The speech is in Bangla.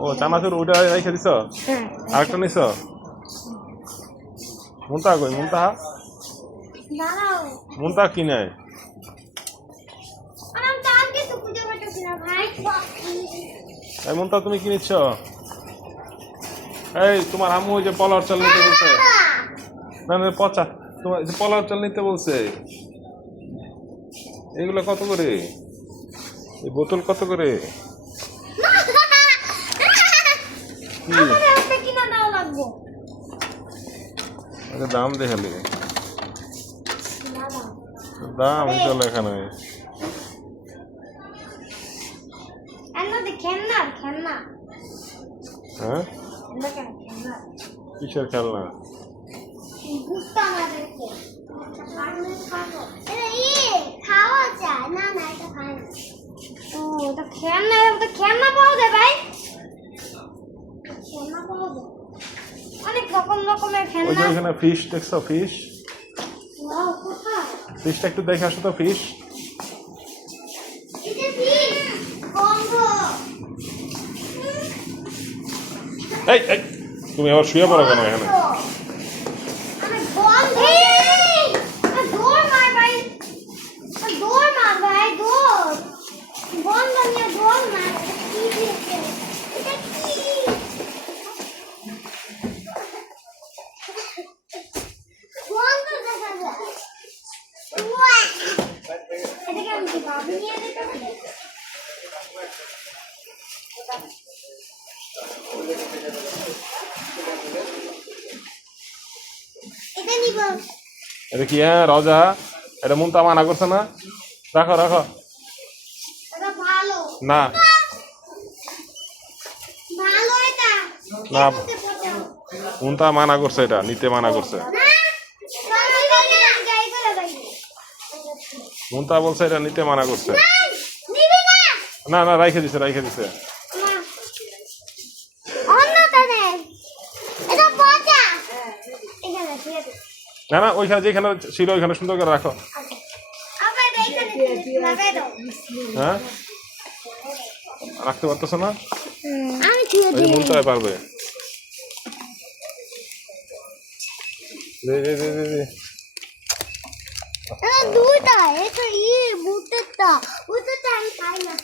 ও চানাচুর ওটা রেখে দিছ আরেকটা নিছ মুনতা কই মুনতা মুনতা কি নাই এই মুনতা তুমি কি নিচ্ছ এই তোমার আম্মু ওই যে পোলাওর চাল নিতে বলছে না না পচা তোমার যে পোলাওর চাল নিতে বলছে এগুলো কত করে এই বোতল কত করে দাম দেখালি দাম চলে এখানে হ্যাঁ কিসের খেলনা খেলনা পাওয়া যায় ভাই অনেক রকমের খেলনা ওইখানে ফিশ দেখছো ফিশ ফিশটা একটু দেখে আসো তো ফিশ এই এই তুমি আবার শুয়ে পড়ো কেন এখানে এটা কি হ্যাঁ রজা এটা মন তো মানা করছে না রাখো রাখো না না মন তো মানা করছে এটা নিতে মানা করছে মন তো বলছে এটা নিতে মানা করছে না না রাইখে দিছে রাইখে দিছে না না ওইখানে যেখানে ছিল ওইখানে সুন্দর করে রাখো হ্যাঁ রাখতে পারতেছ না মনটাই পারবে দুটা এটা বুটেরটা আমি খাই না